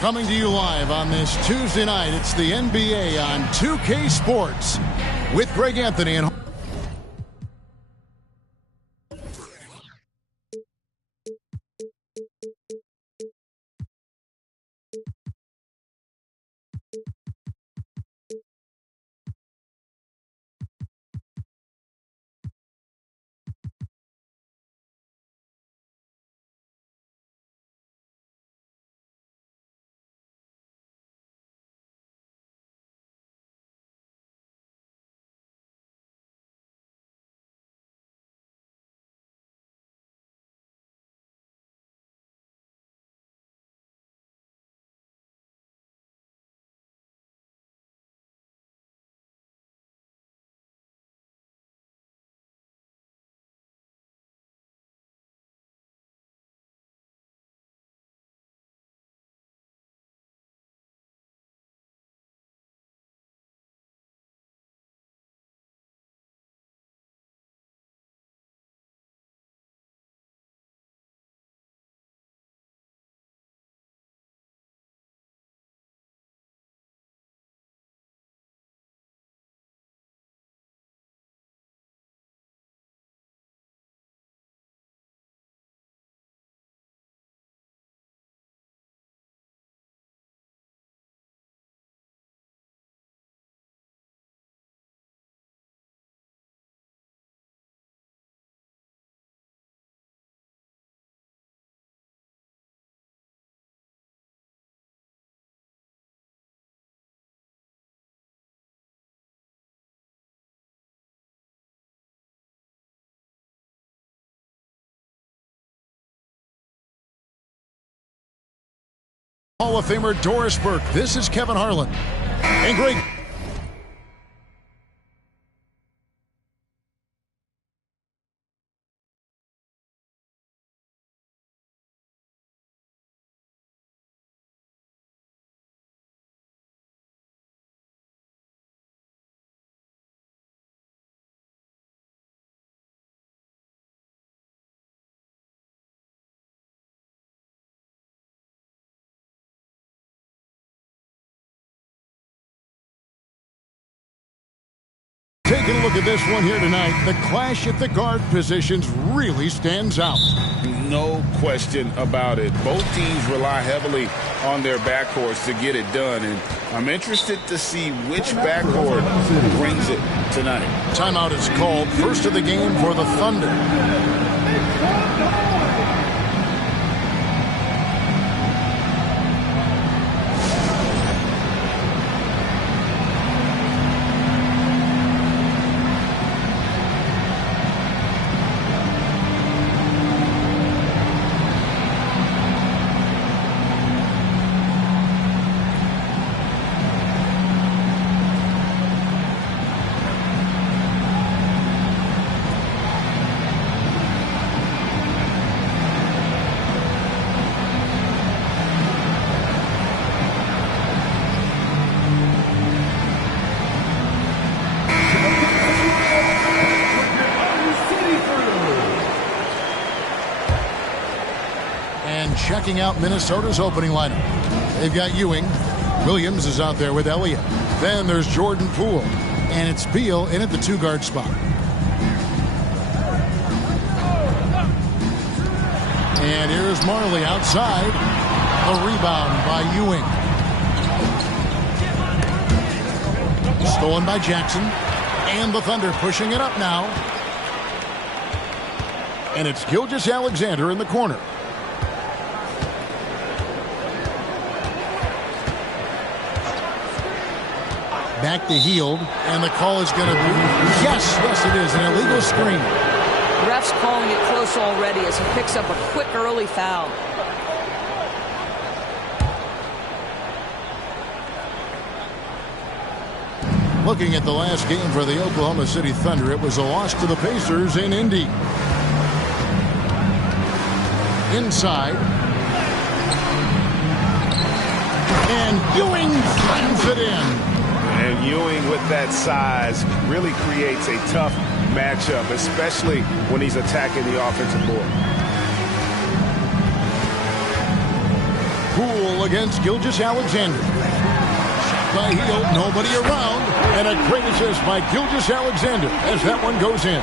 Coming to you live on this Tuesday night, it's the NBA on 2K Sports with Greg Anthony and Hall of Famer Doris Burke. This is Kevin Harlan. And Greg. Taking a look at this one here tonight, the clash at the guard positions really stands out. No question about it. Both teams rely heavily on their backcourts to get it done, and I'm interested to see which backcourt brings it tonight. Timeout is called. First of the game for the Thunder. Checking out Minnesota's opening lineup. They've got Ewing. Williams is out there with Elliott. Then there's Jordan Poole. And it's Beal in at the two-guard spot. And here's Marley outside. A rebound by Ewing. Stolen by Jackson. And the Thunder pushing it up now. And it's Gilgeous-Alexander in the corner. Back to Hield, and the call is going to be, yes, it is, an illegal screen. Ref's calling it close already as he picks up a quick early foul. Looking at the last game for the Oklahoma City Thunder, it was a loss to the Pacers in Indy. Inside. And Ewing slams it in. And Ewing with that size really creates a tough matchup, especially when he's attacking the offensive board. Poole against Gilgeous-Alexander. Shot by Hield, nobody around. And a great assist by Gilgeous-Alexander as that one goes in.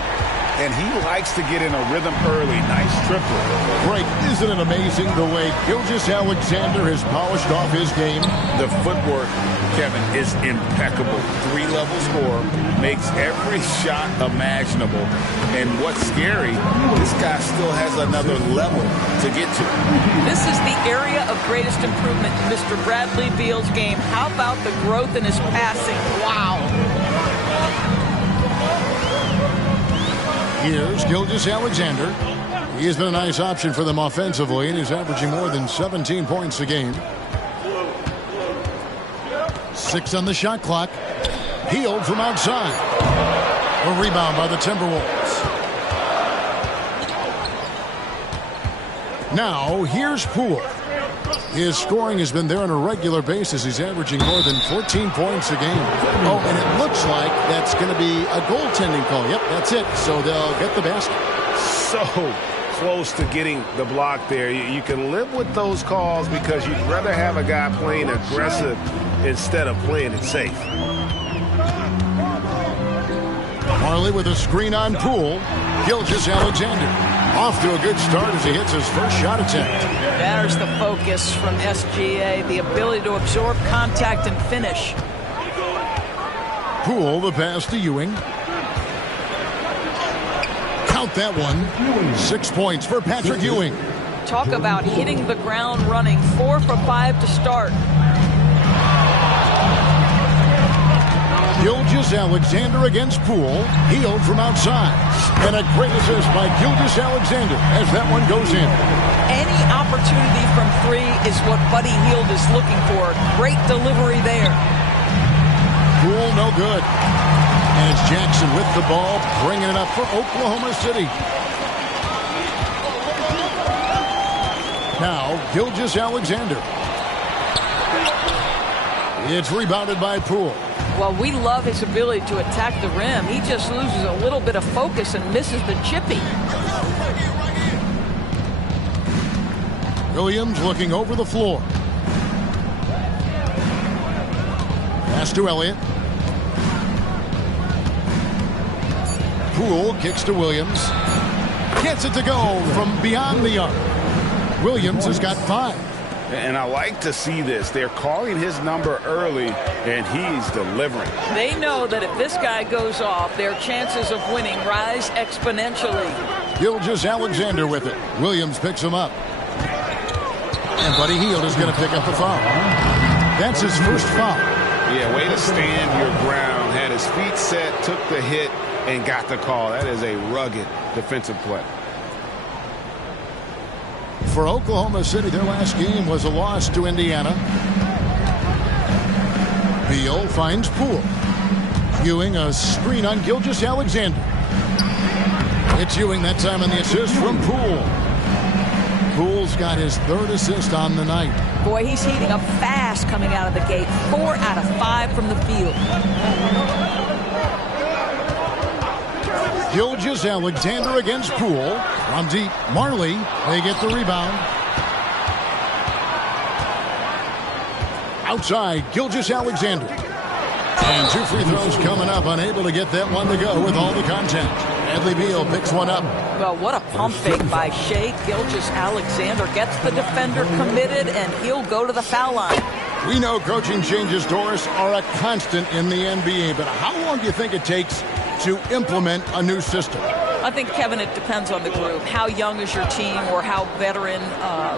And he likes to get in a rhythm early. Nice triple. Great. Isn't it amazing the way Gilgeous-Alexander has polished off his game? The footwork, Kevin, is impeccable. 3-level score, makes every shot imaginable. And what's scary, this guy still has another level to get to. This is the area of greatest improvement in Mr. Bradley Beal's game. How about the growth in his passing? Wow. Here's Gilgeous-Alexander. He has been a nice option for them offensively, and he's averaging more than 17 points a game. 6 on the shot clock. Hield from outside. A rebound by the Timberwolves. Now, here's Poole. His scoring has been there on a regular basis. He's averaging more than 14 points a game. Oh, and it looks like that's going to be a goaltending call. Yep, that's it. So they'll get the basket. So close to getting the block there. You can live with those calls because you'd rather have a guy playing aggressive instead of playing it safe. Marley with a screen on Poole. Gilgeous-Alexander off to a good start as he hits his first shot attempt. There's the focus from SGA, the ability to absorb contact and finish. Poole, the pass to Ewing. Count that one. 6 points for Patrick Ewing. Talk about hitting the ground running. 4 for 5 to start. Gilgeous-Alexander against Poole. Hield from outside. And a great assist by Gilgeous-Alexander as that one goes in. Any opportunity from 3 is what Buddy Hield is looking for. Great delivery there. Poole no good. And it's Jackson with the ball, bringing it up for Oklahoma City. Now, Gilgeous-Alexander. It's rebounded by Poole. Well, we love his ability to attack the rim. He just loses a little bit of focus and misses the chippy. Williams looking over the floor. Pass to Elliott. Poole kicks to Williams. Gets it to go from beyond the arc. Williams has got 5. And I like to see this. They're calling his number early, and he's delivering. They know that if this guy goes off, their chances of winning rise exponentially. Gilgeous-Alexander with it. Williams picks him up. And Buddy Hield is going to pick up the foul. That's his first foul. Yeah, way to stand your ground. Had his feet set, took the hit, and got the call. That is a rugged defensive play. For Oklahoma City, their last game was a loss to Indiana. Beal finds Poole. Ewing a screen on Gilgeous-Alexander. It's Ewing that time on the assist from Poole. Poole's got his 3rd assist on the night. Boy, he's heating up fast coming out of the gate. 4 out of 5 from the field. Gilgeous-Alexander against Poole. From deep, Marley, they get the rebound. Outside, Gilgeous-Alexander. And 2 free throws coming up, unable to get that one to go with all the contact. Bradley Beal picks one up. Well, what a pump fake by Shea. Gilgeous-Alexander gets the defender committed, and he'll go to the foul line. We know coaching changes, Doris, are a constant in the NBA, but how long do you think it takes to implement a new system? I think, Kevin, it depends on the group. How young is your team, or how veteran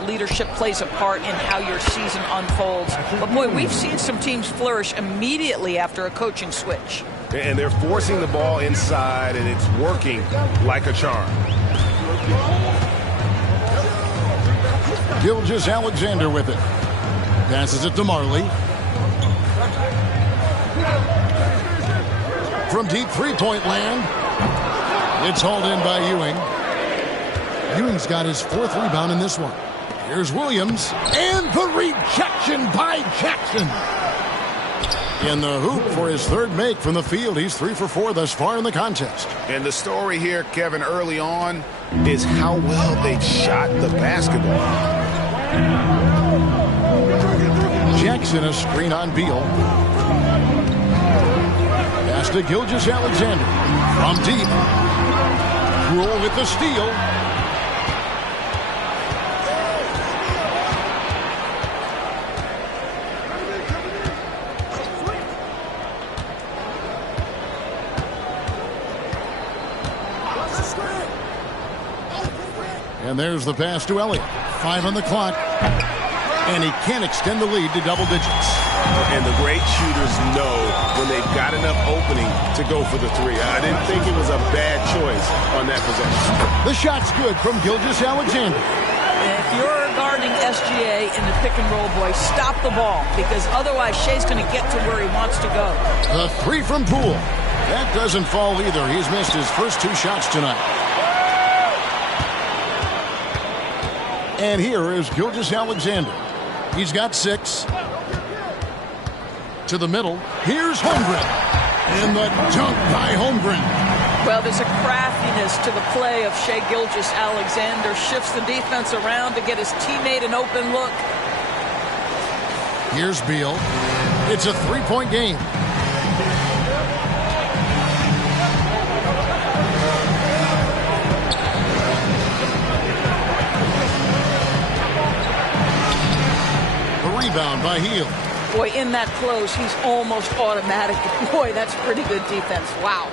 leadership plays a part in how your season unfolds. But, boy, we've seen some teams flourish immediately after a coaching switch. And they're forcing the ball inside, and it's working like a charm. Gilgeous-Alexander with it. Passes it to Marley. From deep three-point land. It's hauled in by Ewing. Ewing's got his 4th rebound in this one. Here's Williams. And the rejection by Jackson. In the hoop for his 3rd make from the field. He's 3 for 4 thus far in the contest. And the story here, Kevin, early on is how well they've shot the basketball. Jackson, a screen on Beal. Pass to Gilgeous-Alexander. From deep. Rule with the steal. And there's the pass to Elliott. 5 on the clock. And he can't extend the lead to double digits. And the great shooters know when they've got enough opening to go for the three. I didn't think it was a bad choice on that possession. The shot's good from Gilgeous-Alexander. If you're guarding SGA in the pick and roll, boy, stop the ball, because otherwise Shea's going to get to where he wants to go. The three from Poole. That doesn't fall either. He's missed his first 2 shots tonight. And here is Gilgeous-Alexander. He's got 6. To the middle. Here's Holmgren. And the dunk by Holmgren. Well, there's a craftiness to the play of Shai Gilgeous-Alexander. Shifts the defense around to get his teammate an open look. Here's Beal. It's a 3-point game. Rebound by Hield. Boy, in that close, he's almost automatic. Boy, that's pretty good defense. Wow.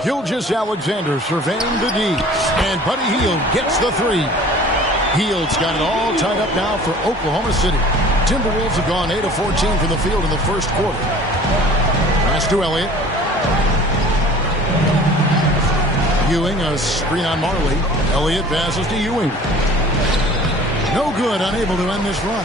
Gilgeous-Alexander surveying the D. And Buddy Hield gets the 3. Hield's got it all tied up now for Oklahoma City. Timberwolves have gone 8 of 14 from the field in the first quarter. Pass to Elliott. Ewing, a screen on Marley. Elliott passes to Ewing. No good, unable to end this run.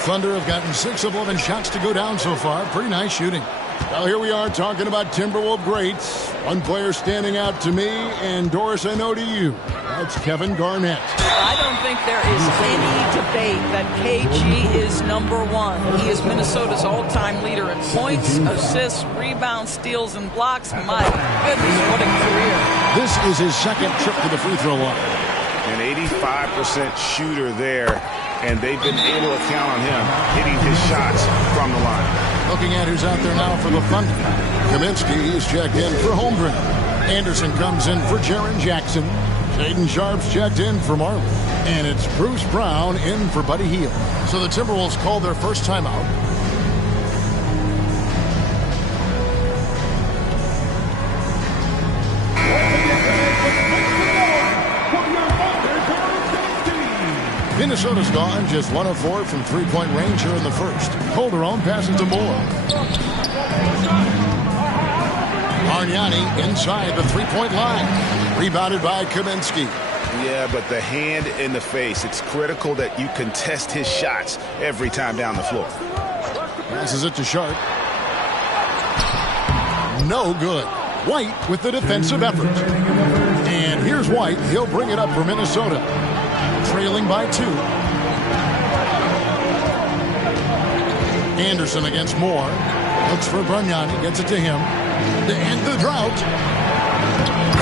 Thunder have gotten 6 of 11 shots to go down so far. Pretty nice shooting. Well, here we are talking about Timberwolves greats. One player standing out to me, and Doris, I know to you. That's Kevin Garnett. I don't think there is any debate that KG is #1. He is Minnesota's all-time leader in points, assists, rebounds, steals, and blocks. My goodness, what a career. This is his second trip to the free throw line. An 85% shooter there, and they've been able to count on him hitting his shots from the line. Looking at who's out there now for the Thunder. Kaminsky is checked in for Holmgren. Anderson comes in for Jaren Jackson. Shaedon Sharp's checked in for Marley. And it's Bruce Brown in for Buddy Hield. So the Timberwolves called their first timeout. Minnesota's gone just 1 of 4 from 3-point range here in the first. Calderon passes to Moore. Bargnani inside the 3-point line. Rebounded by Kaminsky. Yeah, but the hand in the face. It's critical that you contest his shots every time down the floor. Passes it to Sharp. No good. White with the defensive effort. And here's White. He'll bring it up for Minnesota. Trailing by 2. Anderson against Moore. Looks for Bargnani. Gets it to him. To end the drought.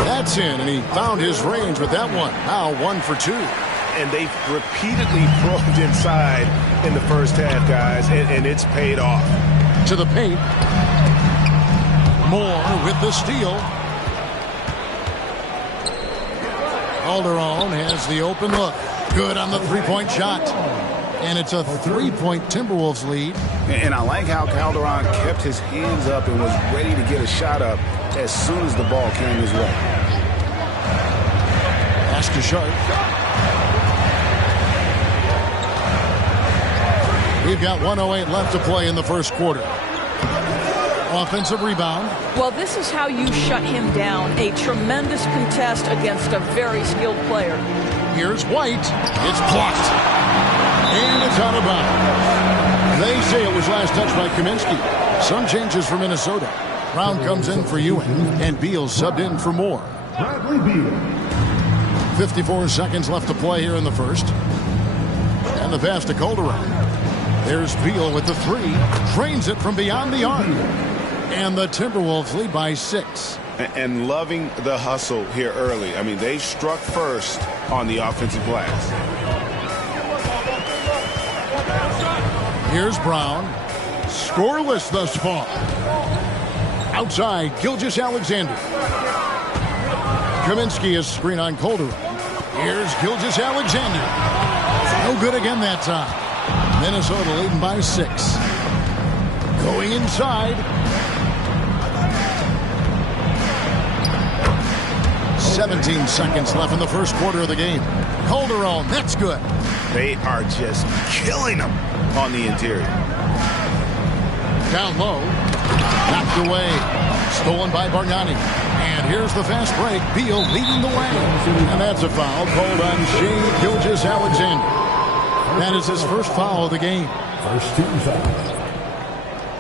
That's in, and he found his range with that one. Now 1 for 2. And they've repeatedly probed inside in the first half, guys, and it's paid off. To the paint. Moore with the steal. Calderon has the open look. Good on the 3-point shot. And it's a 3-point Timberwolves lead. And I like how Calderon kept his hands up and was ready to get a shot up as soon as the ball came his way. Pass to Sharp. We've got 1:08 left to play in the first quarter. Offensive rebound. Well, this is how you shut him down. A tremendous contest against a very skilled player. Here's White. It's blocked. And it's out of bounds. They say it was last touched by Kaminsky. Some changes for Minnesota. Brown comes in for Ewing. And Beal subbed in for Moore. 54 seconds left to play here in the first. And the pass to Calderon. There's Beal with the 3. Drains it from beyond the arc. And the Timberwolves lead by 6. And loving the hustle here early. I mean, they struck first on the offensive glass. Here's Brown. Scoreless thus far. Outside, Gilgeous-Alexander. Kaminsky is screen on Calderon. Here's Gilgeous-Alexander. No good again that time. Minnesota leading by 6. Going inside. 17 seconds left in the first quarter of the game. Calderon, that's good. They are just killing them on the interior. Down low. Knocked away. Stolen by Bargnani. And here's the fast break. Beal leading the way. And that's a foul called on Shai Gilgeous-Alexander. That is his first foul of the game. First team foul.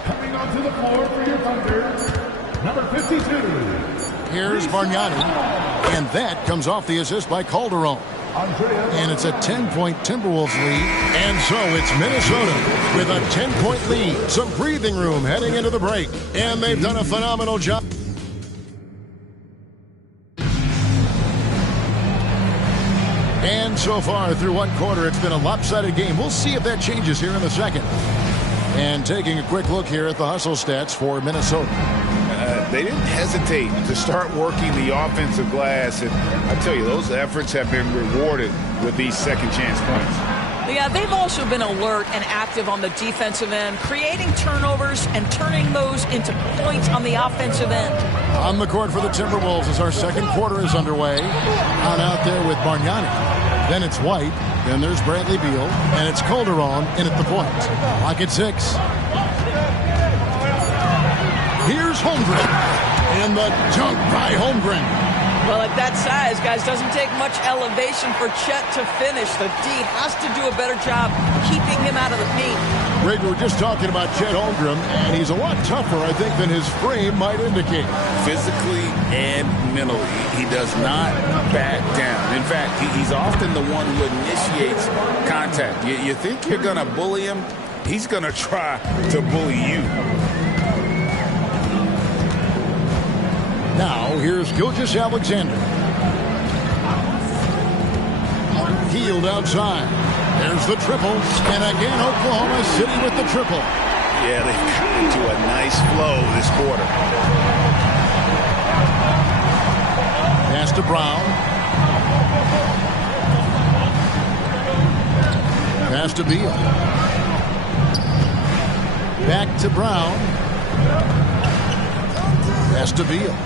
Coming onto the floor for your Thunder, number 52. Here's Bargnani. And that comes off the assist by Calderon. And it's a 10-point Timberwolves lead. And so it's Minnesota with a 10-point lead. Some breathing room heading into the break. And they've done a phenomenal job. And so far through one quarter, it's been a lopsided game. We'll see if that changes here in the second. And taking a quick look here at the hustle stats for Minnesota. They didn't hesitate to start working the offensive glass. And I tell you, those efforts have been rewarded with these second chance points. Yeah, they've also been alert and active on the defensive end, creating turnovers and turning those into points on the offensive end. On the court for the Timberwolves as our second quarter is underway. Out there with Bargnani. Then it's White. Then there's Bradley Beal. And it's Calderon in at the point. Clock at 6. Here's Holmgren. And the dunk by Holmgren. Well, at that size, guys, doesn't take much elevation for Chet to finish. The D has to do a better job keeping him out of the paint. Greg, we were just talking about Chet Holmgren, and he's a lot tougher, I think, than his frame might indicate. Physically and mentally, he does not back down. In fact, he's often the one who initiates contact. You think you're going to bully him? He's going to try to bully you. Now, here's Gilgeous-Alexander. Healed outside. There's the triple. And again, Oklahoma City with the triple. Yeah, they've gotten into a nice flow this quarter. Pass to Brown. Pass to Beal. Back to Brown. Pass to Beal.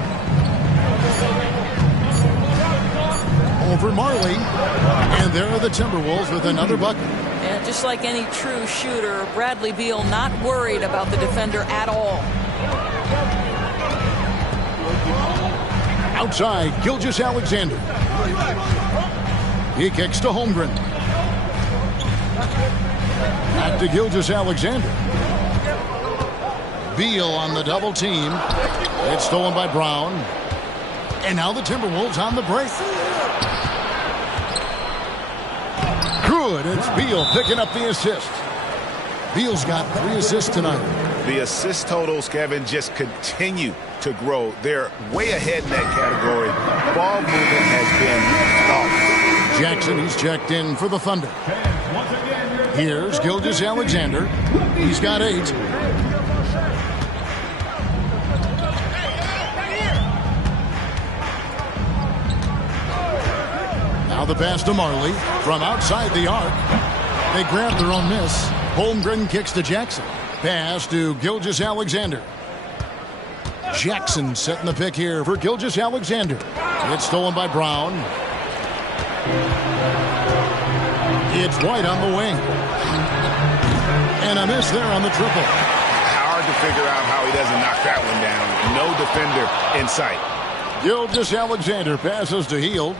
Over Marley. And there are the Timberwolves with another bucket. Yeah, just like any true shooter, Bradley Beal not worried about the defender at all. Outside, Gilgeous-Alexander. He kicks to Holmgren. Back to Gilgeous-Alexander. Beal on the double team. It's stolen by Brown. And now the Timberwolves on the break. Good. It's Beal picking up the assist. Beal's got 3 assists tonight. The assist totals, Kevin, just continue to grow. They're way ahead in that category. Ball movement has been phenomenal. Jackson, he's checked in for the Thunder. Here's Gilgeous-Alexander. He's got 8. Now the pass to Marley from outside the arc. They grab their own miss. Holmgren kicks to Jackson. Pass to Gilgeous-Alexander. Jackson setting the pick here for Gilgeous-Alexander. It's stolen by Brown. It's White on the wing. And a miss there on the triple. Hard to figure out how he doesn't knock that one down. No defender in sight. Gilgeous-Alexander passes to Hield.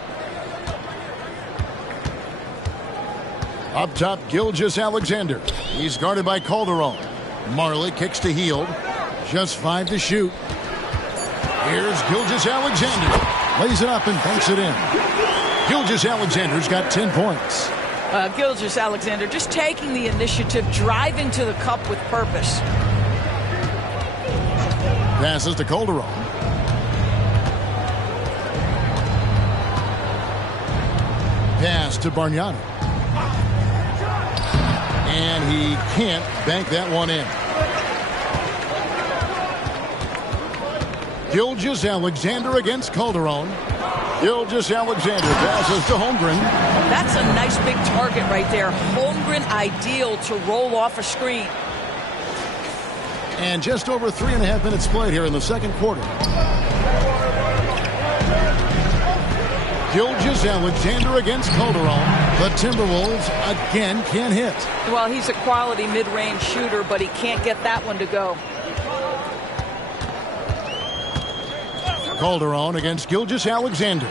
Up top, Gilgeous-Alexander. He's guarded by Calderon. Marley kicks to Hield. Just 5 to shoot. Here's Gilgeous-Alexander. Lays it up and banks it in. Gilgeous-Alexander's got 10 points. Gilgeous-Alexander just taking the initiative, driving to the cup with purpose. Passes to Calderon. Pass to Bargnani. And he can't bank that one in. Gilgeous-Alexander against Calderon. Gilgeous-Alexander passes to Holmgren. That's a nice big target right there. Holmgren ideal to roll off a screen. And just over 3.5 minutes played here in the second quarter. Gilgeous-Alexander against Calderon. The Timberwolves again can't hit. Well, he's a quality mid-range shooter, but he can't get that one to go. Calderon against Gilgeous-Alexander.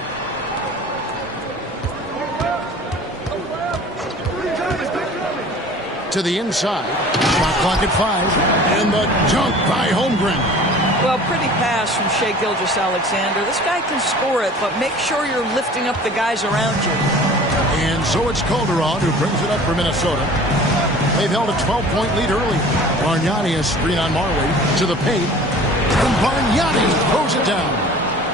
To the inside. Shot clock at 5. And the dunk by Holmgren. Well, pretty pass from Shai Gilgeous-Alexander. This guy can score it, but make sure you're lifting up the guys around you. And so it's Calderon who brings it up for Minnesota. They've held a 12-point lead early. Bargnani a screen on Marley to the paint. And Bargnani throws it down.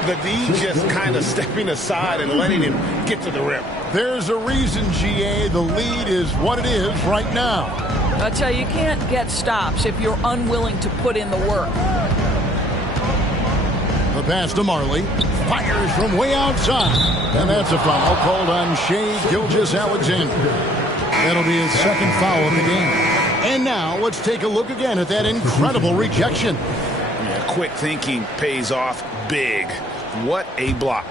The D just kind of stepping aside and letting him get to the rim. There's a reason, GA, the lead is what it is right now. I tell you, you can't get stops if you're unwilling to put in the work. The pass to Marley. Fires from way outside. And that's a foul called on Shai Gilgeous-Alexander. That'll be his second foul of the game. And now let's take a look again at that incredible rejection. Yeah, quick thinking pays off big. What a block.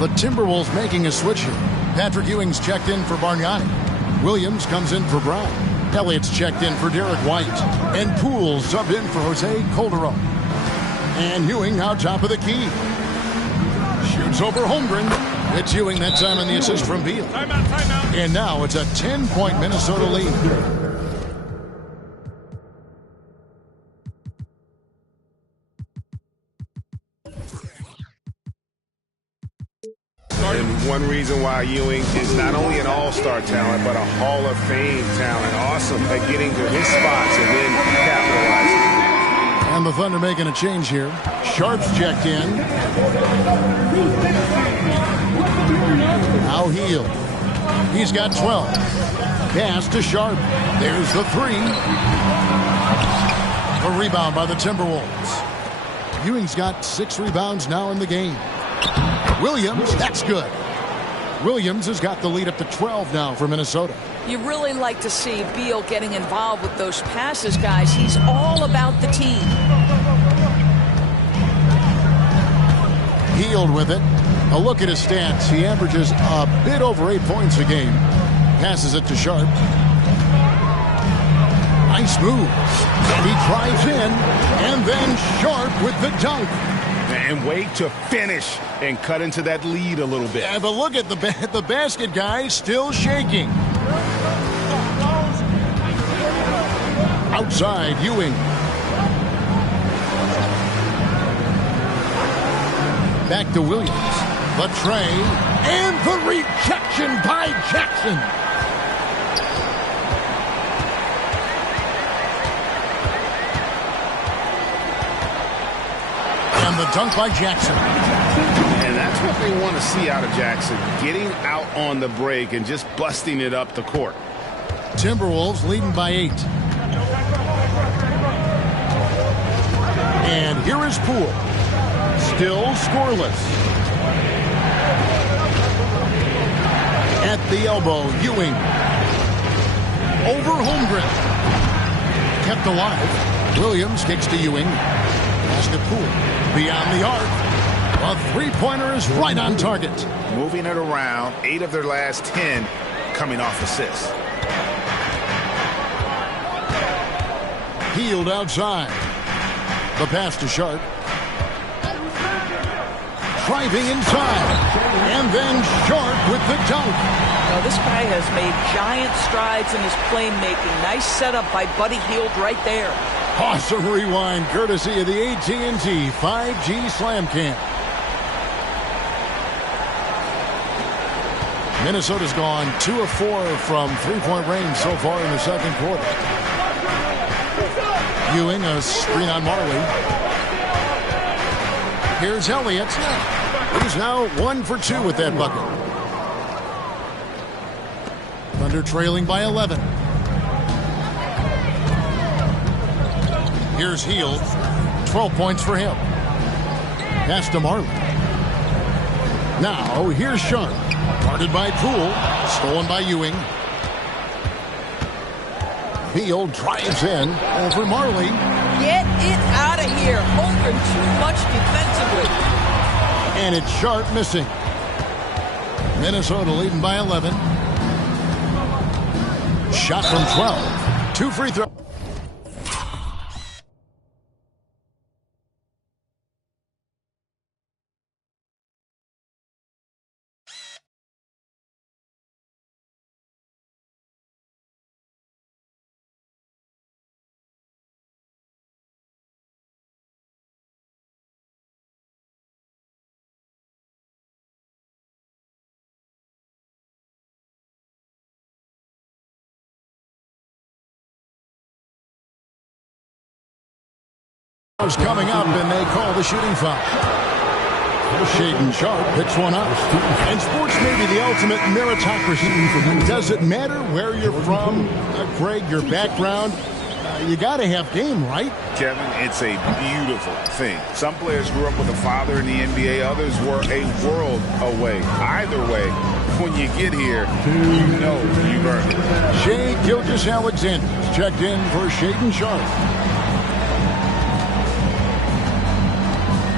The Timberwolves making a switch here. Patrick Ewing's checked in for Bargnani. Williams comes in for Brown. Elliott's checked in for Derek White. And Poole's subbed in for Jose Calderon. And Ewing now top of the key. Shoots over Holmgren. It's Ewing that time on the assist from Beal. Timeout. And now it's a 10-point Minnesota lead. And one reason why Ewing is not only an all-star talent, but a Hall of Fame talent. Awesome at getting to his spots and then capitalizing. And the Thunder making a change here. Sharp's checked in. Now Hield. He's got 12. Pass to Sharp. There's the 3. A rebound by the Timberwolves. Ewing's got 6 rebounds now in the game. Williams, that's good. Williams has got the lead up to 12 now for Minnesota. You really like to see Beal getting involved with those passes, guys. He's all about the team. Hield with it. A look at his stats. He averages a bit over 8 points a game. Passes it to Sharp. Nice move. And he drives in. And then Sharp with the dunk. And wait to finish and cut into that lead a little bit. Yeah, but look at the basket, guys, still shaking. Outside, Ewing. Back to Williams. The tray. And the rejection by Jackson. And the dunk by Jackson. And that's what they want to see out of Jackson. Getting out on the break and just busting it up the court. Timberwolves leading by 8. And here is Poole. Still scoreless. At the elbow, Ewing. Over Holmgren. Kept alive. Williams kicks to Ewing. Pass to Poole. Beyond the arc. A three-pointer is right on target. Moving it around. 8 of their last 10 coming off assists. Hield outside. The pass to Sharp. Driving inside. And then Sharp with the dunk. Now, this guy has made giant strides in his playmaking. Nice setup by Buddy Hield right there. Awesome rewind courtesy of the AT&T 5G Slam Cam. Minnesota's gone 2 of 4 from three-point range so far in the second quarter. Ewing, a screen on Marley. Here's Elliott. He's now 1 for 2 with that bucket. Thunder trailing by 11. Here's Hield. 12 points for him. Pass to Marley. Now, here's Sharp. Guarded by Poole. Stolen by Ewing. Hield drives in over Marley. Get it out of here. Holmgren too much defensively. And it's Sharp missing. Minnesota leading by 11. Shot from 12. 2 free throws. Coming up, and they call the shooting foul. Shaedon Sharp picks one up. And sports may be the ultimate meritocracy. Does it matter where you're from, Greg, your background? You got to have game, right? Kevin, it's a beautiful thing. Some players grew up with a father in the NBA. Others were a world away. Either way, when you get here, you know you've earned it. Shai Gilgeous-Alexander checked in for Shaedon Sharp.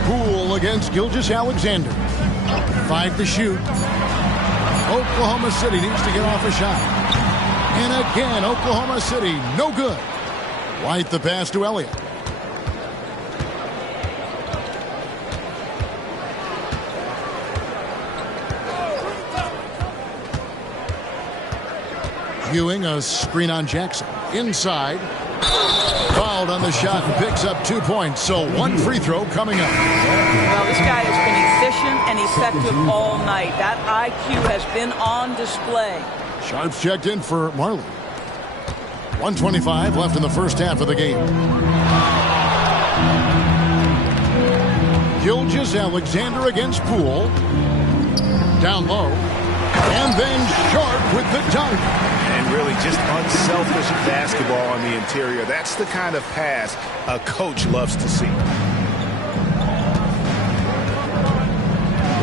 Poole against Gilgeous-Alexander. 5 to shoot. Oklahoma City needs to get off a shot. And again, Oklahoma City, no good. White the pass to Elliott. Ewing, a screen on Jackson. Inside. Fouled on the shot and picks up 2 points. So 1 free throw coming up. Well, this guy has been efficient and effective all night. That IQ has been on display. Sharp's checked in for Marley. 1:25 left in the first half of the game. Gilgeous-Alexander against Poole. Down low. And then Sharp with the dunk. And really just unselfish basketball on the interior. That's the kind of pass a coach loves to see.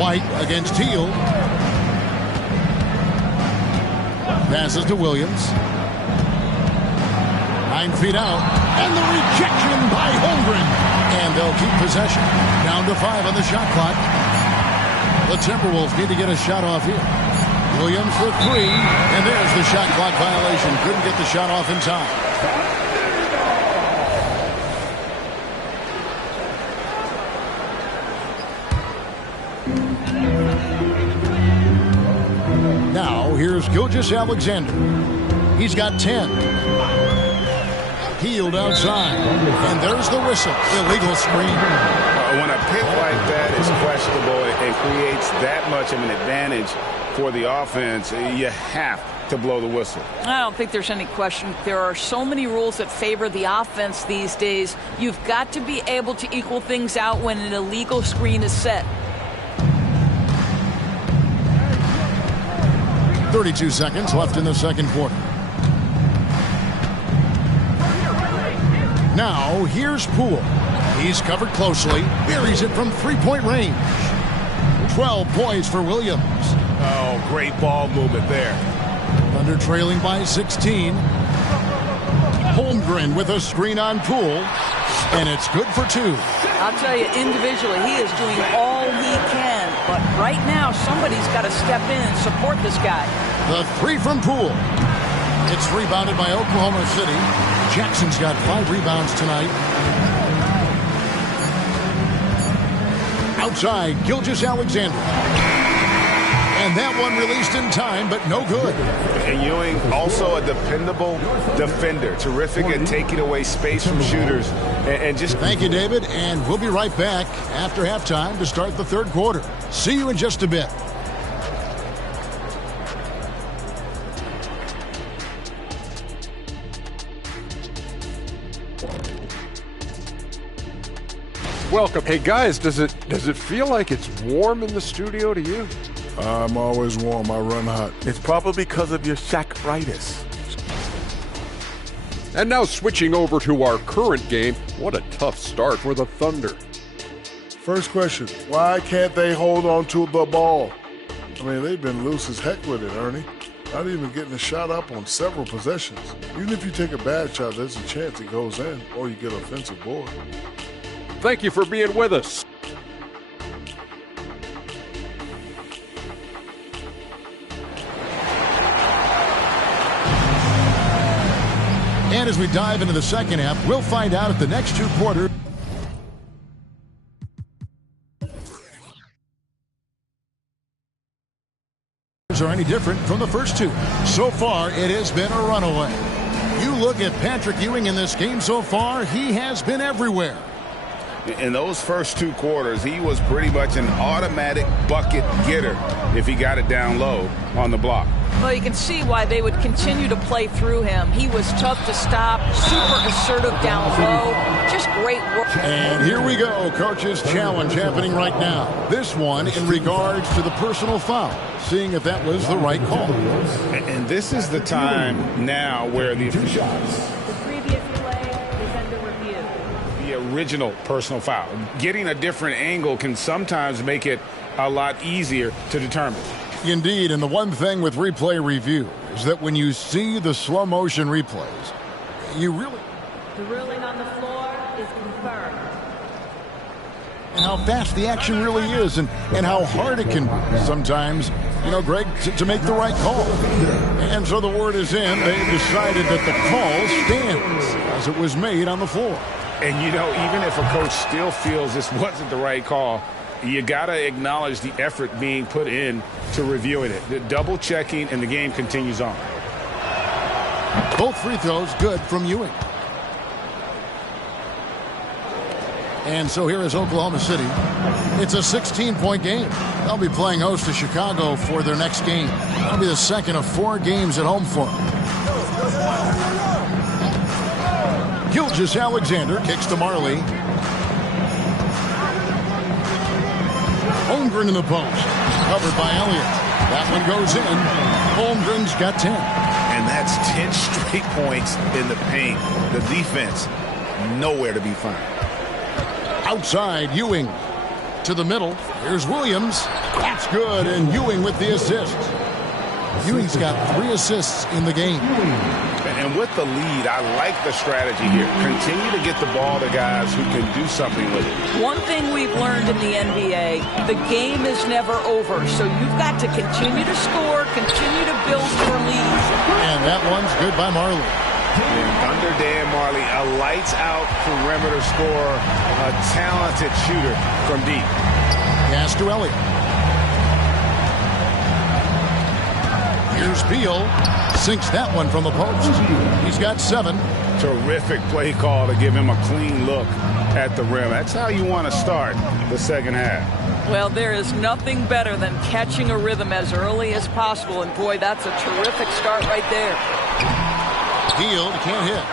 White against Hield. Passes to Williams. 9 feet out. And the rejection by Holmgren. And they'll keep possession. Down to 5 on the shot clock. The Timberwolves need to get a shot off here. Williams for 3. And there's the shot clock violation. Couldn't get the shot off in time. Now, here's Gilgeous-Alexander. He's got 10. Hield outside. And there's the whistle. Illegal screen. When a pick like that is questionable and creates that much of an advantage for the offense, you have to blow the whistle. I don't think there's any question. There are so many rules that favor the offense these days. You've got to be able to equal things out when an illegal screen is set. 32 seconds left in the second quarter. Now, here's Poole. He's covered closely. Buries it from three-point range. 12 points for Williams. Oh, great ball movement there. Thunder trailing by 16. Holmgren with a screen on Poole. And it's good for 2. I'll tell you, individually, he is doing all he can. But right now, somebody's got to step in and support this guy. The 3 from Poole. It's rebounded by Oklahoma City. Jackson's got 5 rebounds tonight. Outside, Gilgeous-Alexander. And that one released in time, but no good. And Ewing, also a dependable defender. Terrific at taking away space from shooters. And just... Thank you, David. And we'll be right back after halftime to start the third quarter. See you in just a bit. Welcome. Hey guys, does it feel like it's warm in the studio to you? I'm always warm. I run hot. It's probably because of your Shaq-ritis. And now switching over to our current game, what a tough start for the Thunder. First question, why can't they hold on to the ball? I mean, they've been loose as heck with it, Ernie. Not even getting a shot up on several possessions. Even if you take a bad shot, there's a chance it goes in or you get an offensive board. Thank you for being with us. And as we dive into the second half, we'll find out if the next two quarters are any different from the first two. So far, it has been a runaway. You look at Patrick Ewing in this game so far, he has been everywhere. In those first two quarters, he was pretty much an automatic bucket getter if he got it down low on the block. Well, you can see why they would continue to play through him. He was tough to stop, super assertive down low, just great work. And here we go, coach's challenge happening right now. This one in regards to the personal foul, seeing if that was the right call. And this is the time now where the previous play is under review. The original personal foul. Getting a different angle can sometimes make it a lot easier to determine. Indeed, and the one thing with replay review is that when you see the slow motion replays, you really... The ruling on the floor is confirmed. And how fast the action really is and how hard it can be sometimes, you know, Greg, to make the right call. And so the word is in. They've decided that the call stands as it was made on the floor. And, you know, even if a coach still feels this wasn't the right call, you got to acknowledge the effort being put in to reviewing it. The double checking, and the game continues on. Both free throws good from Ewing. And so here is Oklahoma City. It's a 16-point game. They'll be playing host to Chicago for their next game. That'll be the second of 4 games at home for them. Gilgeous-Alexander kicks to Marley. Holmgren in the post. Covered by Elliott. That one goes in. Holmgren's got 10. And that's 10 straight points in the paint. The defense, nowhere to be found. Outside, Ewing to the middle. Here's Williams. That's good, and Ewing with the assist. Ewing's got 3 assists in the game. And with the lead, I like the strategy here. Continue to get the ball to guys who can do something with it. One thing we've learned in the NBA, the game is never over. So you've got to continue to score, continue to build your lead. And that one's good by Marley. And Thunder Dan Marley, a lights-out perimeter scorer, a talented shooter from deep. Pass to Elliott. Here's Beal. Sinks that one from the post. He's got 7. Terrific play call to give him a clean look at the rim. That's how you want to start the second half. Well, there is nothing better than catching a rhythm as early as possible. And, boy, that's a terrific start right there. Hield can't hit.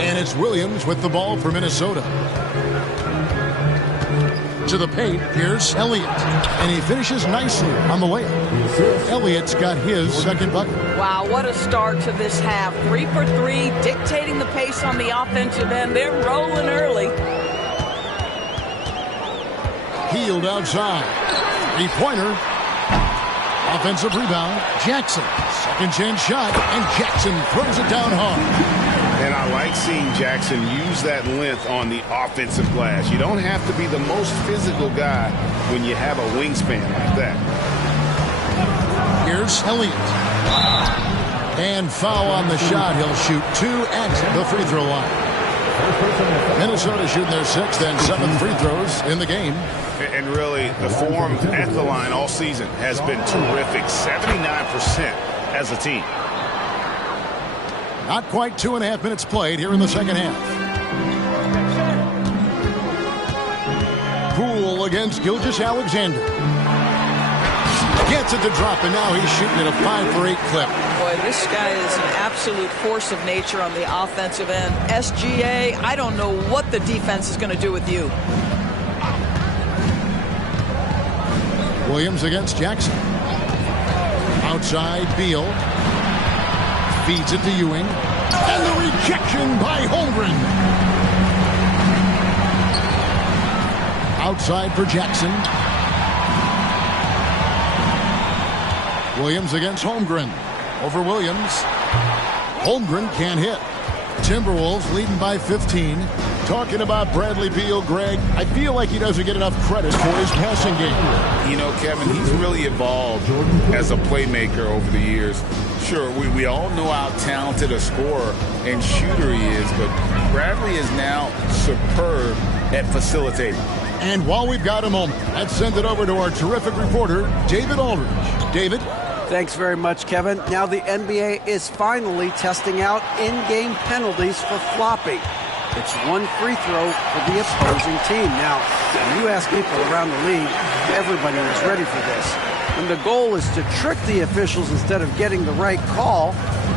And it's Williams with the ball for Minnesota. To the paint, here's Elliott. And he finishes nicely on the layup. Elliott's got his second bucket. Wow, what a start to this half. 3 for 3, dictating the pace on the offensive end. They're rolling early. Hield outside. 3-pointer. Offensive rebound. Jackson. Second chance shot. And Jackson throws it down hard. And I like seeing Jackson use that length on the offensive glass. You don't have to be the most physical guy when you have a wingspan like that. Here's Elliott. And foul on the shot. He'll shoot 2 at the free throw line. Minnesota shooting their 6th and 7th free throws in the game. And really, the form at the line all season has been terrific. 79% as a team. Not quite 2.5 minutes played here in the second half. Poole against Gilgeous-Alexander. Gets it to drop, and now he's shooting at a 5 for 8 clip. Boy, this guy is an absolute force of nature on the offensive end. SGA, I don't know what the defense is going to do with you. Williams against Jackson. Outside, Beal. Feeds it to Ewing. And the rejection by Holmgren. Outside for Jackson. Williams against Holmgren. Over Williams. Holmgren can't hit. Timberwolves leading by 15. Talking about Bradley Beal, Greg, I feel like he doesn't get enough credit for his passing game. You know, Kevin, he's really evolved as a playmaker over the years. Sure, we all know how talented a scorer and shooter he is, but Bradley is now superb at facilitating. And while we've got a moment, let's send it over to our terrific reporter, David Aldridge. David? Thanks very much, Kevin. Now the NBA is finally testing out in-game penalties for flopping. It's one free throw for the opposing team. Now, when you ask people around the league, everybody is ready for this. When the goal is to trick the officials instead of getting the right call,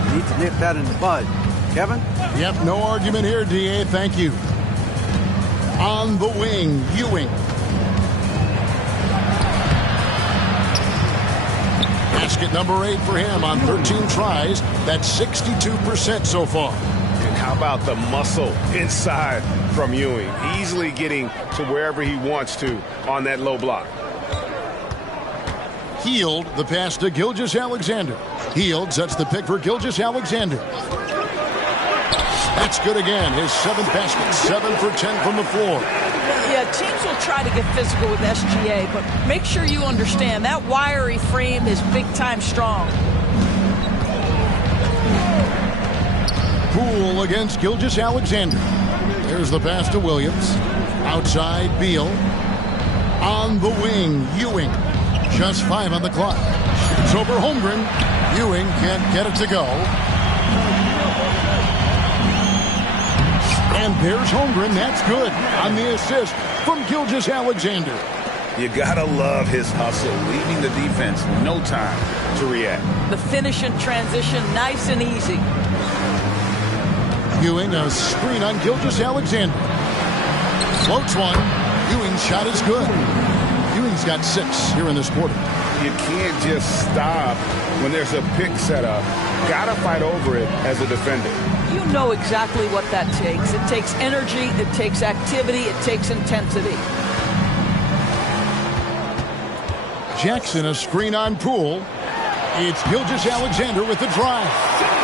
you need to nip that in the bud. Kevin? Yep, no argument here, D.A. Thank you. On the wing, Ewing. Basket number 8 for him on 13 tries. That's 62% so far. And how about the muscle inside from Ewing? Easily getting to wherever he wants to on that low block. Hield the pass to Gilgeous-Alexander. Hield sets the pick for Gilgeous-Alexander. That's good again. His 7th basket, 7 for 10 from the floor. Yeah, teams will try to get physical with SGA, but make sure you understand that wiry frame is big-time strong. Poole against Gilgeous-Alexander. There's the pass to Williams. Outside, Beal. On the wing, Ewing. Just 5 on the clock. Shoots over Holmgren. Ewing can't get it to go. And there's Holmgren. That's good on the assist from Gilgeous-Alexander. You gotta love his hustle, leaving the defense no time to react. The finish in transition, nice and easy. Ewing, a screen on Gilgeous-Alexander. Floats one. Ewing's shot is good. Ewing's got 6 here in this quarter. You can't just stop when there's a pick set up. Gotta fight over it as a defender. You know exactly what that takes. It takes energy, it takes activity, it takes intensity. Jackson, a screen on Poole. It's Gilgeous-Alexander with the drive.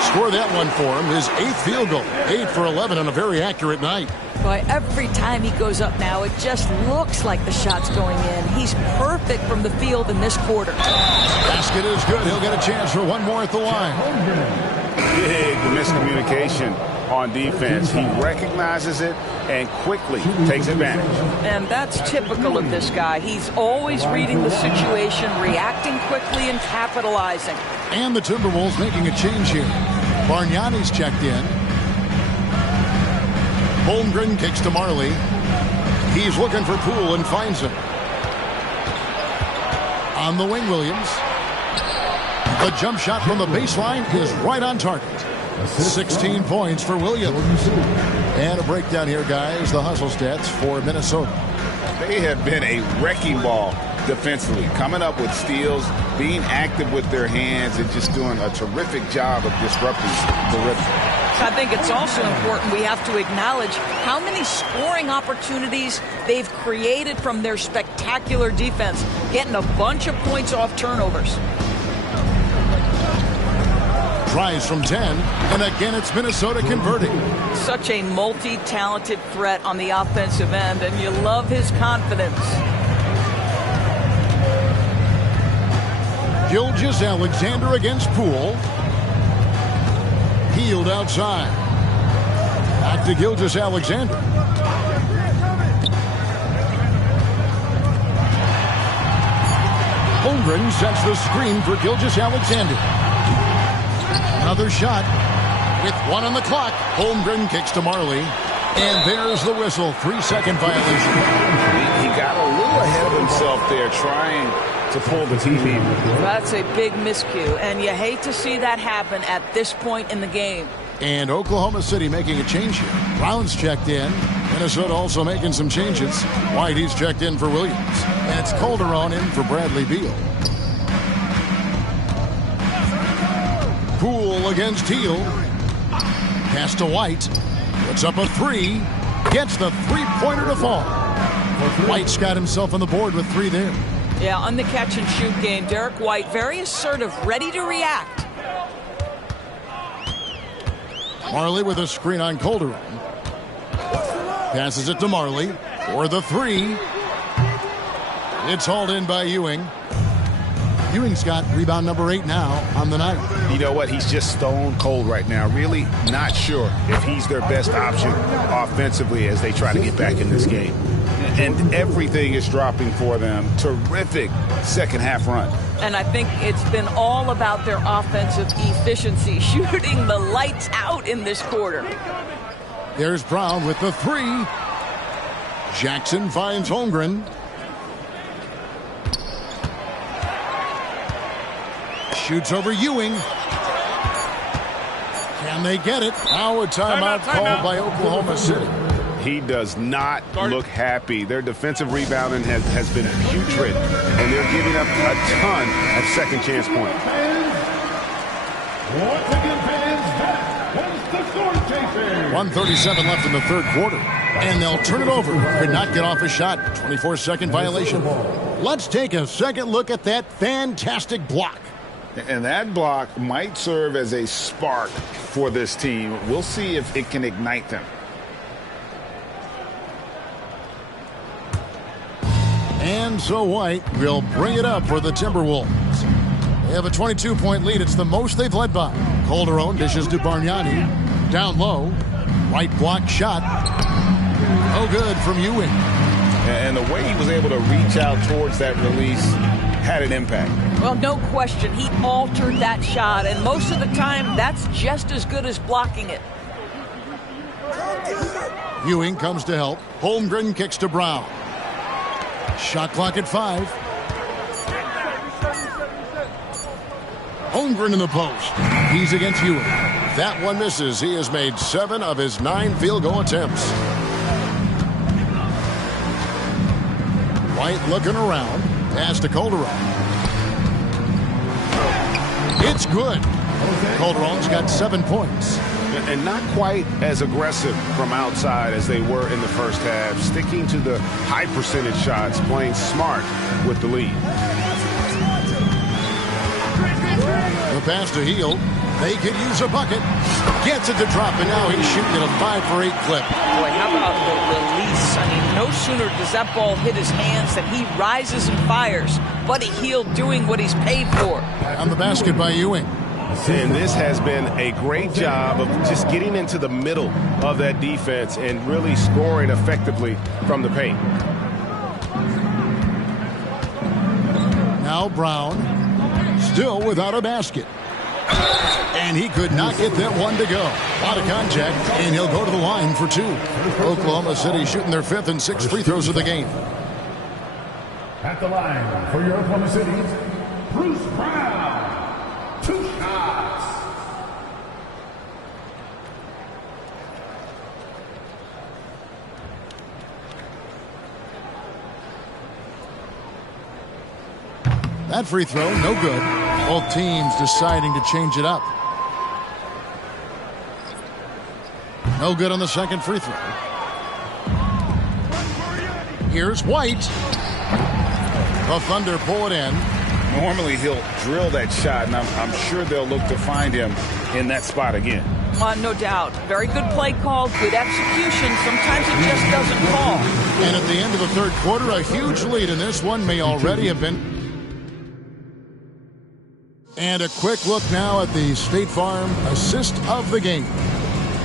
Score that one for him. His 8th field goal. 8 for 11 on a very accurate night. Boy, every time he goes up now, it just looks like the shot's going in. He's perfect from the field in this quarter. Basket is good. He'll get a chance for one more at the line. Big miscommunication on defense. He recognizes it and quickly takes advantage. And that's typical of this guy. He's always reading the situation, reacting quickly, and capitalizing. And the Timberwolves making a change here. Bargnani's checked in. Holmgren kicks to Marley. He's looking for Poole and finds him. On the wing, Williams. The jump shot from the baseline is right on target. 16 points for Williams. And a breakdown here, guys. The hustle stats for Minnesota. They have been a wrecking ball defensively, coming up with steals, being active with their hands, and just doing a terrific job of disrupting the rhythm. I think it's also important we have to acknowledge how many scoring opportunities they've created from their spectacular defense, getting a bunch of points off turnovers. Tries from 10, and again it's Minnesota converting. Such a multi-talented threat on the offensive end, and you love his confidence. Gilgeous-Alexander against Poole. Hield outside. Back to Gilgeous-Alexander. Holmgren sets the screen for Gilgeous-Alexander. Another shot with 1 on the clock. Holmgren kicks to Marley. And there's the whistle. 3-second violation. He got a little ahead of himself there trying to pull the team in. That's a big miscue, and you hate to see that happen at this point in the game. And Oklahoma City making a change here. Brown's checked in. Minnesota also making some changes. Whitey's checked in for Williams. And it's Calderon in for Bradley Beal. Poole against Teal. Pass to White. Puts up a three. Gets the three-pointer to fall. White's got himself on the board with 3 there. Yeah, on the catch-and-shoot game, Derek White, very assertive, ready to react. Marley with a screen on Calderon. Passes it to Marley for the three. It's hauled in by Ewing. Ewing's got rebound number 8 now on the night. You know what? He's just stone cold right now. Really not sure if he's their best option offensively as they try to get back in this game. And everything is dropping for them. Terrific second half run. And I think it's been all about their offensive efficiency, shooting the lights out in this quarter. There's Brown with the three. Jackson finds Holmgren. Shoots over Ewing. Can they get it? Now a timeout called by Oklahoma City. He does not look happy. Their defensive rebounding has been putrid, and they're giving up a ton of second chance points. Once again, fans, that was the score chaser. 1:37 left in the third quarter, and they'll turn it over. Could not get off a shot. 24-second violation. Let's take a second look at that fantastic block. And that block might serve as a spark for this team. We'll see if it can ignite them. And so White will bring it up for the Timberwolves. They have a 22-point lead. It's the most they've led by. Calderon dishes to Bargnani. Down low. White block shot. No good from Ewing. And the way he was able to reach out towards that release had an impact. Well, no question. He altered that shot, and most of the time, that's just as good as blocking it. Ewing comes to help. Holmgren kicks to Brown. Shot clock at 5. Holmgren in the post. He's against Ewing. That one misses. He has made 7 of his 9 field goal attempts. White looking around. Pass to Calderon. It's good. Calderon's got 7 points. And not quite as aggressive from outside as they were in the first half. Sticking to the high percentage shots, playing smart with the lead. The pass to Hield. They could use a bucket. Gets it to drop, and now he's shooting at a 5-for-8 clip. Boy, how about the release? I mean, no sooner does that ball hit his hands than he rises and fires. Buddy Hield doing what he's paid for. On the basket by Ewing. And this has been a great job of just getting into the middle of that defense and really scoring effectively from the paint. Now Brown, still without a basket. And he could not get that one to go. A lot of contact, and he'll go to the line for 2. Oklahoma City shooting their 5th and 6th free throws of the game. At the line for your Oklahoma City, Bruce Brown. 2 shots. That free throw, no good. Both teams deciding to change it up. No good on the second free throw. Here's White. The Thunder pull it in. Normally he'll drill that shot, and I'm sure they'll look to find him in that spot again. No doubt. Very good play call, good execution. Sometimes it just doesn't fall. And at the end of the third quarter, a huge lead in this one may already have been. And a quick look now at the State Farm assist of the game.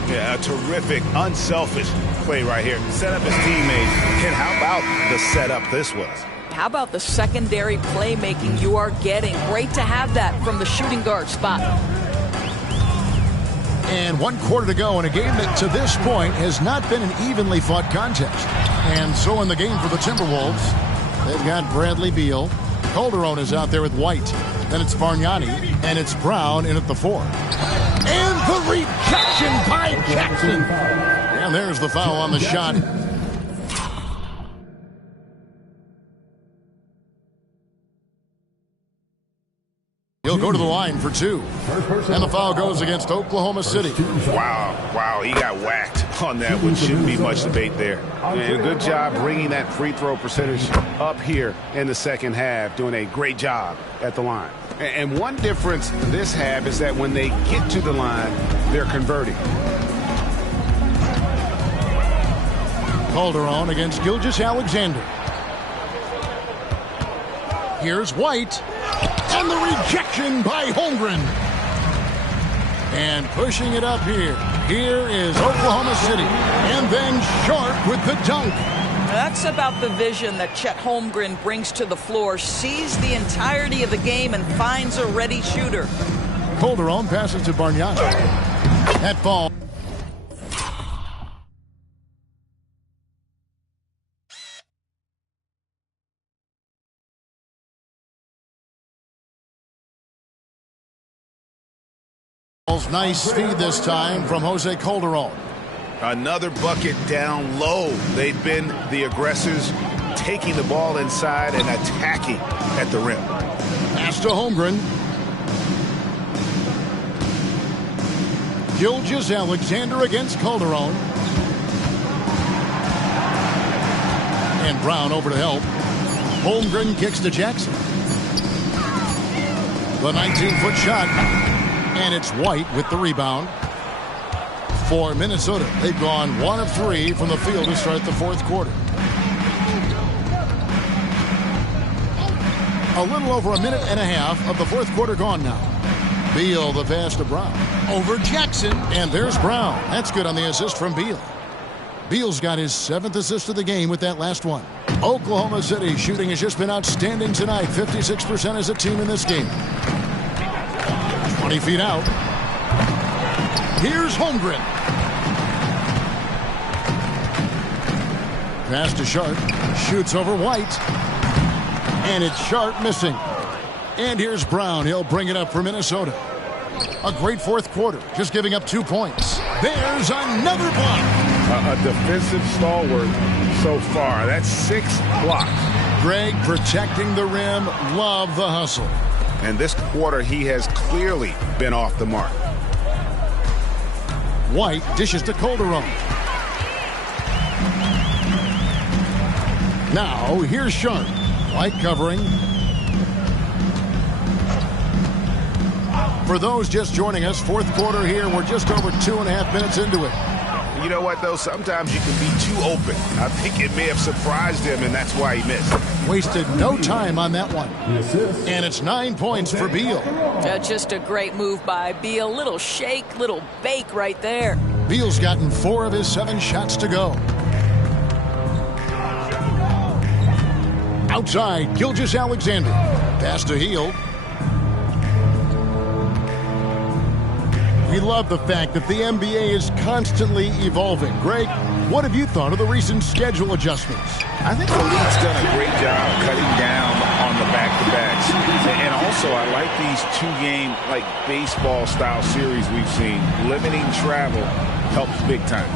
Yeah, a terrific, unselfish play right here. Set up his teammates. And how about the setup this was? How about the secondary playmaking you are getting? Great to have that from the shooting guard spot. And 1 quarter to go in a game that to this point has not been an evenly fought contest. And so in the game for the Timberwolves, they've got Bradley Beal. Calderon is out there with White. Then it's Bargnani, and it's Brown in at the 4. And the rejection by Jackson. And there's the foul on the shot. He'll go to the line for 2. And the foul goes against Oklahoma City. Wow, he got whacked on that, which shouldn't be much debate there. And good job bringing that free throw percentage up here in the second half, doing a great job at the line. And one difference this half is that when they get to the line, they're converting. Calderon against Gilgeous-Alexander. Here's White. And the rejection by Holmgren. And pushing it up here. Here is Oklahoma City. And then Sharp with the dunk. That's about the vision that Chet Holmgren brings to the floor. Sees the entirety of the game and finds a ready shooter. Calderon passes to Bargnani. That ball. Nice feed this time from Jose Calderon. Another bucket down low. They've been the aggressors, taking the ball inside and attacking at the rim. Pass to Holmgren. Gilgeous-Alexander against Calderon. And Brown over to help. Holmgren kicks to Jackson. The 19-foot shot. And it's White with the rebound. For Minnesota, they've gone 1 of 3 from the field to start the fourth quarter. A little over a minute and a half of the fourth quarter gone now. Beal the pass to Brown. Over Jackson. And there's Brown. That's good on the assist from Beal. Beal's got his 7th assist of the game with that last one. Oklahoma City shooting has just been outstanding tonight. 56% as a team in this game. 20 feet out. Here's Holmgren. Pass to Sharp. Shoots over White. And it's Sharp missing. And here's Brown. He'll bring it up for Minnesota. A great fourth quarter. Just giving up 2 points. There's another block. A defensive stalwart so far. That's 6 blocks. Greg protecting the rim. Love the hustle. And this quarter, he has clearly been off the mark. White dishes to Calderon. Now, here's Sharp. White covering. For those just joining us, fourth quarter here. We're just over 2.5 minutes into it. You know what, though? Sometimes you can be too open. I think it may have surprised him, and that's why he missed. Wasted no time on that one. And it's 9 points for Beal. Just a great move by Beal. Little shake, little bake right there. Beal's gotten 4 of his 7 shots to go. Outside, Gilgeous-Alexander. Pass to Hield. We love the fact that the NBA is constantly evolving. Greg, what have you thought of the recent schedule adjustments? I think the league's done a great job cutting down on the back-to-backs. And also, I like these 2-game, like baseball-style series we've seen. Limiting travel helps big time.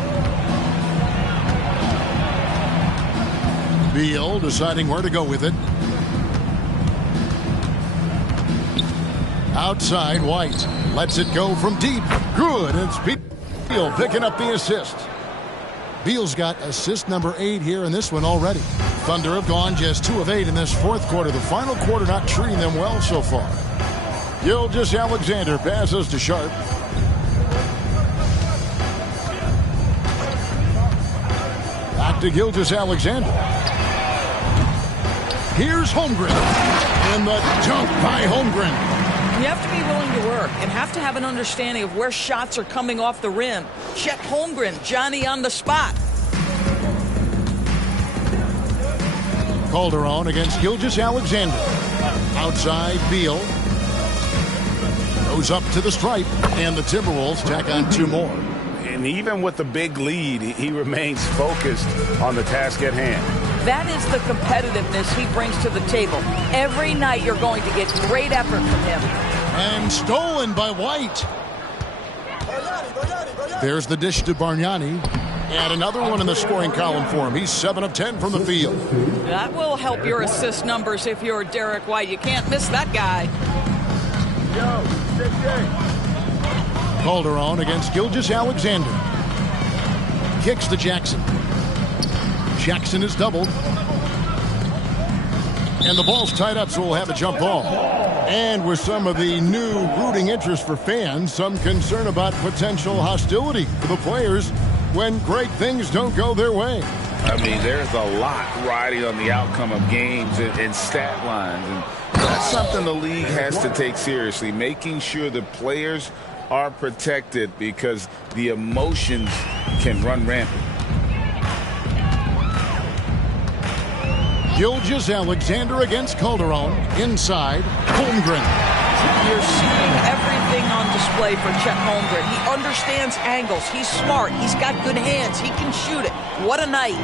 Beal deciding where to go with it. Outside, White lets it go from deep. Good. It's Beal picking up the assist. Beal's got assist number 8 here in this one already. Thunder have gone just 2 of 8 in this fourth quarter. The final quarter not treating them well so far. Gilgeous-Alexander passes to Sharp. Back to Gilgeous-Alexander. Here's Holmgren. And the dunk by Holmgren. You have to be willing to work and have to have an understanding of where shots are coming off the rim. Chet Holmgren, Johnny on the spot. Calderon against Gilgeous-Alexander. Outside, Beal. Goes up to the stripe, and the Timberwolves tack on 2 more. And even with the big lead, he remains focused on the task at hand. That is the competitiveness he brings to the table. Every night you're going to get great effort from him. And stolen by White. There's the dish to Bargnani. And another one in the scoring column for him. He's 7 of 10 from the field. That will help your assist numbers if you're Derek White. You can't miss that guy. Calderon against Gilgeous-Alexander. Kicks to Jackson. Jackson is doubled. And the ball's tied up, so we'll have a jump ball. And with some of the new rooting interest for fans, some concern about potential hostility for the players when great things don't go their way. I mean, there's a lot riding on the outcome of games and stat lines. And that's something the league has to take seriously, making sure the players are protected because the emotions can run rampant. Gilgeous-Alexander against Calderon. Inside, Holmgren. You're seeing everything on display for Chet Holmgren. He understands angles. He's smart. He's got good hands. He can shoot it. What a night.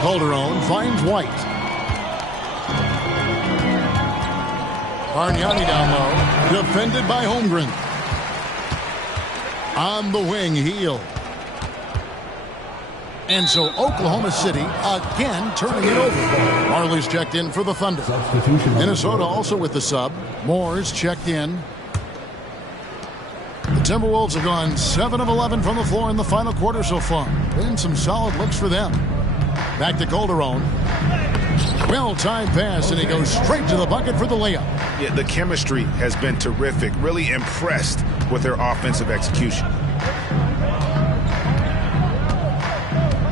Calderon finds White. Bargnani down low. Defended by Holmgren. On the wing, Heel. And so Oklahoma City again turning it over. Marley's checked in for the Thunder. Minnesota also with the sub. Moore's checked in. The Timberwolves have gone 7 of 11 from the floor in the final quarter so far. Been some solid looks for them. Back to Calderon. Well-timed pass, and he goes straight to the bucket for the layup. Yeah, the chemistry has been terrific. Really impressed with their offensive execution.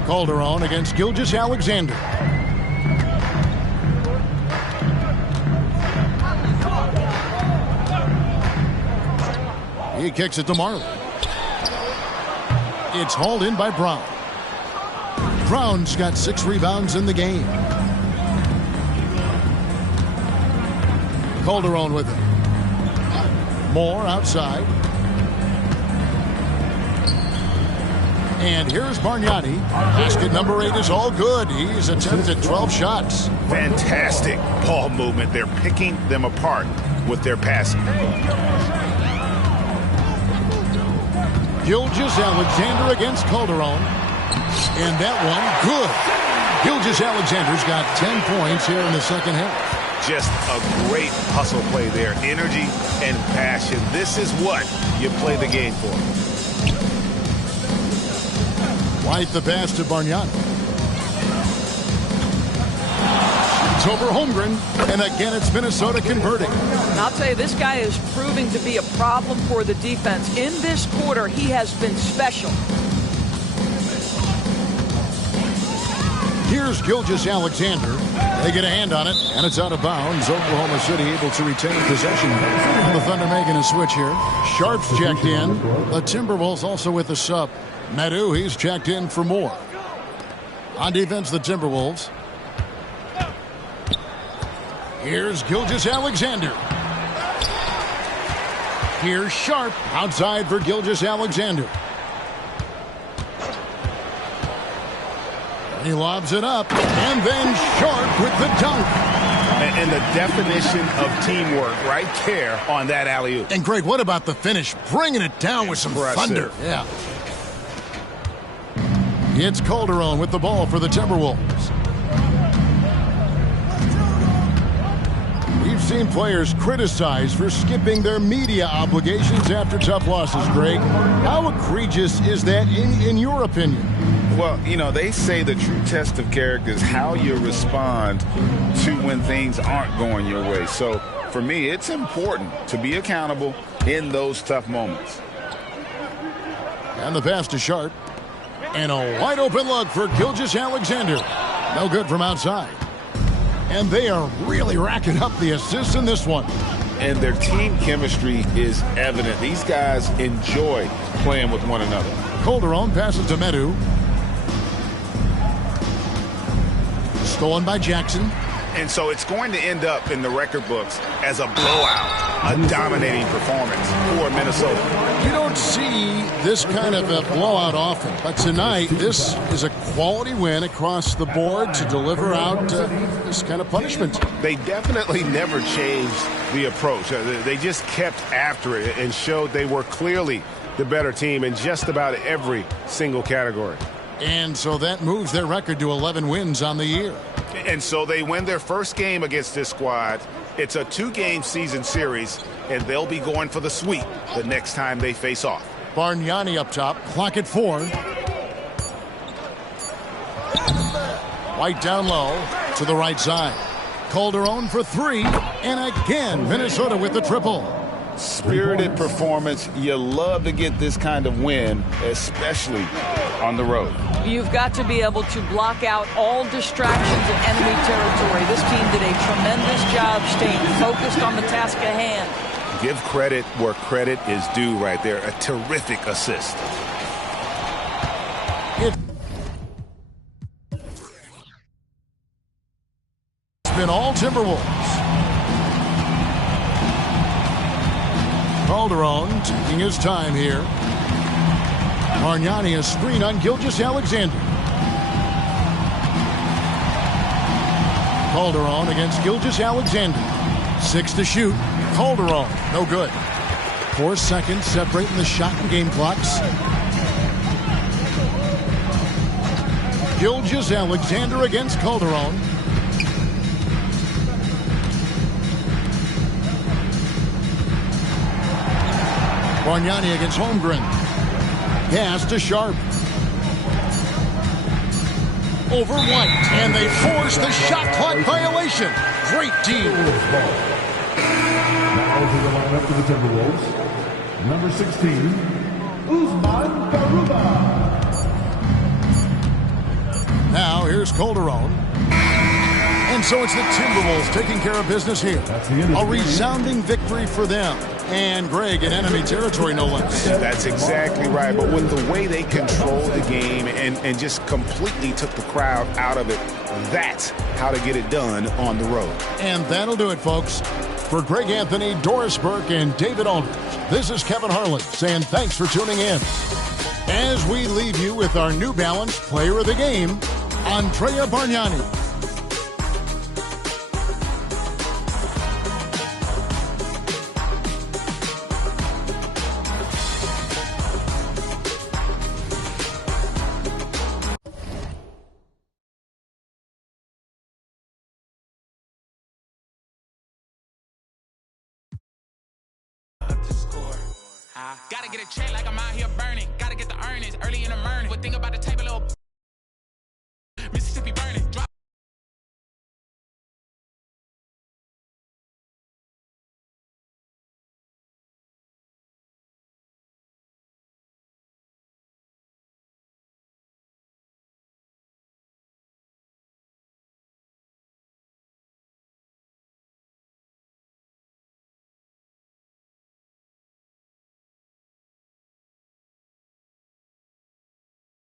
Calderon against Gilgeous-Alexander. He kicks it to Marley. It's hauled in by Brown. Brown's got 6 rebounds in the game. Calderon with it. Moore outside. And here's Bargnani. Basket number 8 is all good. He's attempted 12 shots. Fantastic ball movement. They're picking them apart with their passing. Gilgeous-Alexander against Calderon. And that one, good. Gilgeous-Alexander's got 10 points here in the second half. Just a great hustle play there. Energy and passion. This is what you play the game for. White the pass to Bargnani. It's over Holmgren, and again it's Minnesota converting. And I'll tell you, this guy is proving to be a problem for the defense. In this quarter, he has been special. Here's Gilgeous-Alexander. They get a hand on it, and it's out of bounds. Oklahoma City able to retain possession. And the Thunder making a switch here. Sharp's checked in. The Timberwolves also with the sub. Medu, he's checked in for more. On defense, the Timberwolves. Here's Gilgeous-Alexander. Here's Sharp outside for Gilgeous-Alexander. He lobs it up, and then Sharp with the dunk. And the definition of teamwork right there on that alley-oop. And Greg, what about the finish? Bringing it down with some thunder. Yeah. It's Calderon with the ball for the Timberwolves. We've seen players criticized for skipping their media obligations after tough losses, Greg. How egregious is that in your opinion? Well, you know, they say the true test of character is how you respond to when things aren't going your way. So, for me, it's important to be accountable in those tough moments. And the pass to Sharp. And a wide open look for Gilgeous-Alexander. No good from outside. And they are really racking up the assists in this one. And their team chemistry is evident. These guys enjoy playing with one another. Calderon passes to Medu. Stolen by Jackson. And so it's going to end up in the record books as a blowout, a dominating performance for Minnesota. You don't see this kind of a blowout often, but tonight this is a quality win across the board to deliver out this kind of punishment. They definitely never changed the approach. They just kept after it and showed they were clearly the better team in just about every single category. And so that moves their record to 11 wins on the year. And so they win their first game against this squad It's a 2-game season series, and they'll be going for the sweep the next time they face off. Bargnani up top, clock at 4. White down low to the right side. Calderon for 3, and again, Minnesota with the triple. Spirited performance. You love to get this kind of win, especially on the road. You've got to be able to block out all distractions in enemy territory. This team did a tremendous job staying focused on the task at hand. Give credit where credit is due right there. A terrific assist. It's been all Timberwolves. Calderon taking his time here. Bargnani a screen on Gilgeous-Alexander. Calderon against Gilgeous-Alexander. 6 to shoot. Calderon, no good. 4 seconds separating the shot and game clocks. Gilgeous-Alexander against Calderon. Bargnani against Holmgren. Pass to Sharp. Over White, and they force the shot clock violation. Great deal. Now to the lineup for the Timberwolves. Number 16, Usman Garuba. Now here's Calderon. And so it's the Timberwolves taking care of business here. A resounding victory for them. And Greg in enemy territory, no less. That's exactly right. But with the way they controlled the game and just completely took the crowd out of it, that's how to get it done on the road. And that'll do it, folks. For Greg Anthony, Doris Burke, and David Aldridge, this is Kevin Harlan saying thanks for tuning in. As we leave you with our New Balance Player of the Game, Andrea Bargnani. Gotta get a check like I'm out here burning. Gotta get the earnings early in the morning. But think about the table, little.